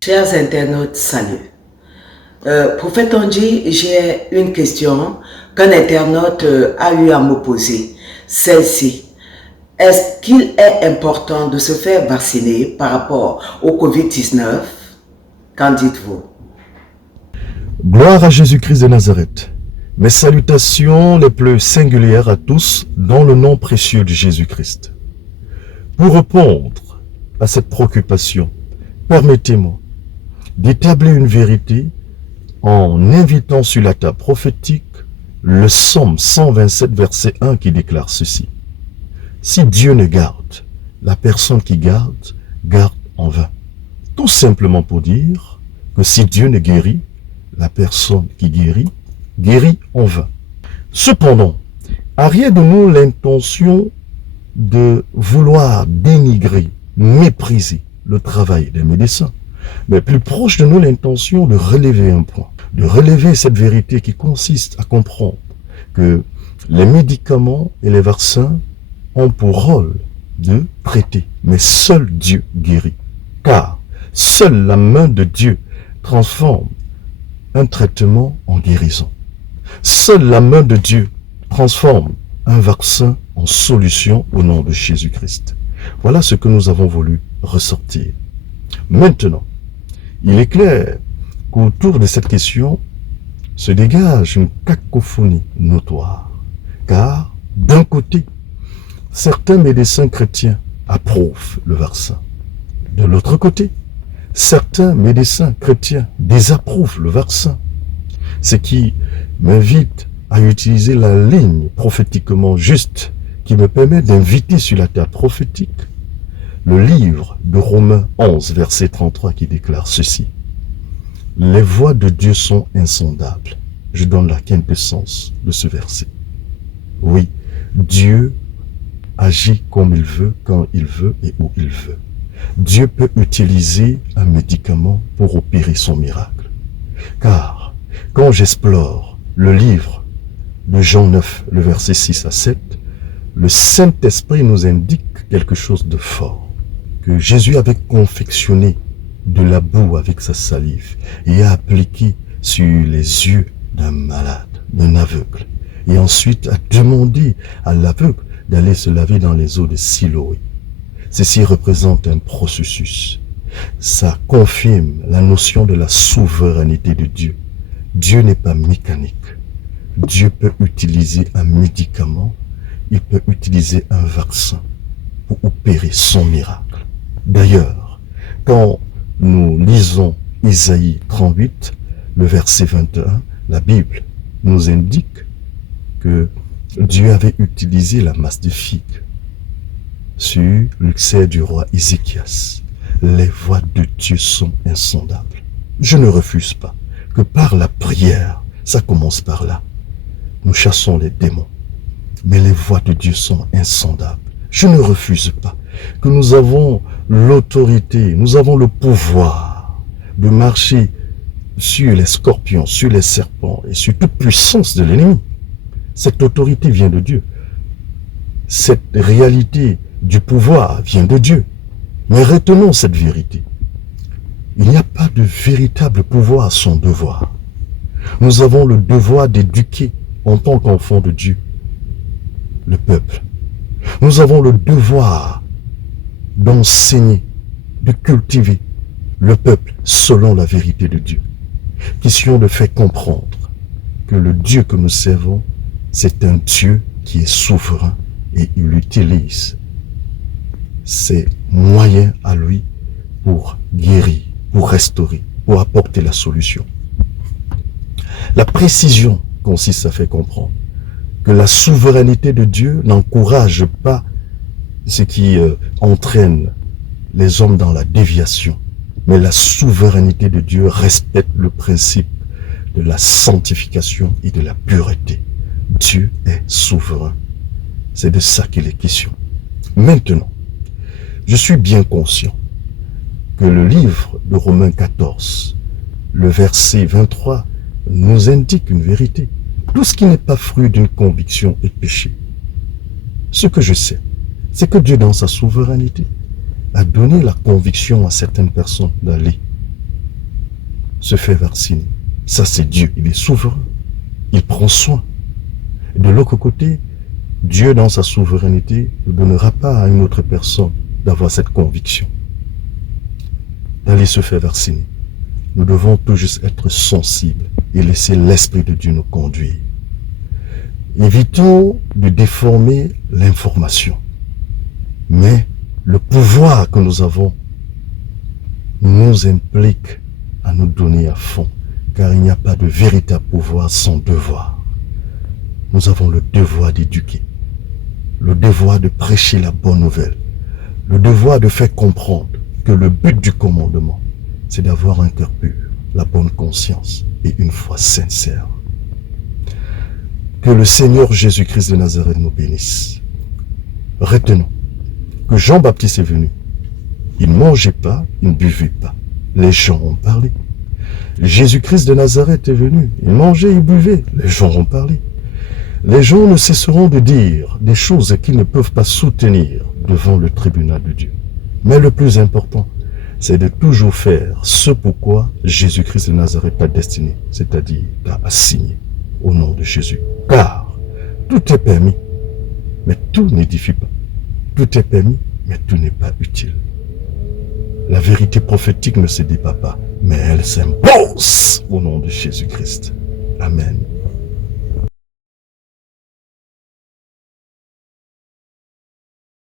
Chers internautes, salut. Prophète Ondji, j'ai une question qu'un internaute a eu à me poser. Celle-ci, est-ce qu'il est important de se faire vacciner par rapport au Covid-19? Qu'en dites-vous? Gloire à Jésus-Christ de Nazareth. Mes salutations les plus singulières à tous dans le nom précieux de Jésus-Christ. Pour répondre à cette préoccupation, permettez-moi d'établir une vérité en invitant sur la table prophétique le psaume 127 verset 1 qui déclare ceci. Si Dieu ne garde, la personne qui garde, garde en vain. Tout simplement pour dire que si Dieu ne guérit, la personne qui guérit, guérit en vain. Cependant, à rien de nous l'intention de vouloir dénigrer, mépriser le travail des médecins, mais plus proche de nous l'intention de relever un point, de relever cette vérité qui consiste à comprendre que les médicaments et les vaccins ont pour rôle de traiter, mais seul Dieu guérit, car seule la main de Dieu transforme un traitement en guérison. Seule la main de Dieu transforme un vaccin en solution au nom de Jésus-Christ. Voilà ce que nous avons voulu ressortir. Maintenant, il est clair qu'autour de cette question se dégage une cacophonie notoire. Car, d'un côté, certains médecins chrétiens approuvent le vaccin. De l'autre côté, certains médecins chrétiens désapprouvent le vaccin. Ce qui m'invite à utiliser la ligne prophétiquement juste qui me permet d'inviter sur la table prophétique le livre de Romains 11, verset 33 qui déclare ceci. Les voies de Dieu sont insondables. Je donne la quintessence de ce verset. Oui, Dieu agit comme il veut, quand il veut et où il veut. Dieu peut utiliser un médicament pour opérer son miracle. Car quand j'explore le livre de Jean 9, le verset 6 à 7, le Saint-Esprit nous indique quelque chose de fort. Que Jésus avait confectionné de la boue avec sa salive et a appliqué sur les yeux d'un malade, d'un aveugle. Et ensuite a demandé à l'aveugle d'aller se laver dans les eaux de Siloé. Ceci représente un processus. Ça confirme la notion de la souveraineté de Dieu. Dieu n'est pas mécanique. Dieu peut utiliser un médicament, il peut utiliser un vaccin pour opérer son miracle. D'ailleurs, quand nous lisons Isaïe 38, le verset 21, la Bible nous indique que Dieu avait utilisé la masse de figues sur l'ulcère du roi Ézéchias. Les voies de Dieu sont insondables. Je ne refuse pas que par la prière, ça commence par là. Nous chassons les démons. Mais les voies de Dieu sont insondables. Je ne refuse pas que nous avons l'autorité, nous avons le pouvoir de marcher sur les scorpions, sur les serpents et sur toute puissance de l'ennemi. Cette autorité vient de Dieu. Cette réalité du pouvoir vient de Dieu. Mais retenons cette vérité. Il n'y a pas de véritable pouvoir sans devoir. Nous avons le devoir d'éduquer en tant qu'enfants de Dieu le peuple. Nous avons le devoir d'enseigner, de cultiver le peuple selon la vérité de Dieu. Question de faire comprendre que le Dieu que nous servons, c'est un Dieu qui est souverain et il utilise ses moyens à lui pour guérir, pour restaurer, pour apporter la solution. La précision consiste à faire comprendre que la souveraineté de Dieu n'encourage pas ce qui entraîne les hommes dans la déviation, mais la souveraineté de Dieu respecte le principe de la sanctification et de la pureté. Dieu est souverain. C'est de ça qu'il est question. Maintenant, je suis bien conscient que le livre de Romains 14, le verset 23, nous indique une vérité. Tout ce qui n'est pas fruit d'une conviction est péché. Ce que je sais, c'est que Dieu, dans sa souveraineté, a donné la conviction à certaines personnes d'aller se faire vacciner. Ça, c'est Dieu. Il est souverain. Il prend soin. Et de l'autre côté, Dieu, dans sa souveraineté, ne donnera pas à une autre personne d'avoir cette conviction, d'aller se faire vacciner. Nous devons tout juste être sensibles et laisser l'Esprit de Dieu nous conduire. Évitons de déformer l'information. Mais le pouvoir que nous avons nous implique à nous donner à fond, car il n'y a pas de véritable pouvoir sans devoir. Nous avons le devoir d'éduquer, le devoir de prêcher la bonne nouvelle, le devoir de faire comprendre que le but du commandement, c'est d'avoir un cœur pur, la bonne conscience et une foi sincère. Que le Seigneur Jésus-Christ de Nazareth nous bénisse. Retenons que Jean-Baptiste est venu. Il ne mangeait pas, il ne buvait pas. Les gens ont parlé. Jésus-Christ de Nazareth est venu. Il mangeait, il buvait. Les gens ont parlé. Les gens ne cesseront de dire des choses qu'ils ne peuvent pas soutenir devant le tribunal de Dieu. Mais le plus important, c'est de toujours faire ce pourquoi Jésus-Christ de Nazareth t'a destiné, c'est-à-dire t'a assigné au nom de Jésus. Car tout est permis, mais tout n'édifie pas. Tout est permis, mais tout n'est pas utile. La vérité prophétique ne se débat pas, mais elle s'impose au nom de Jésus-Christ. Amen.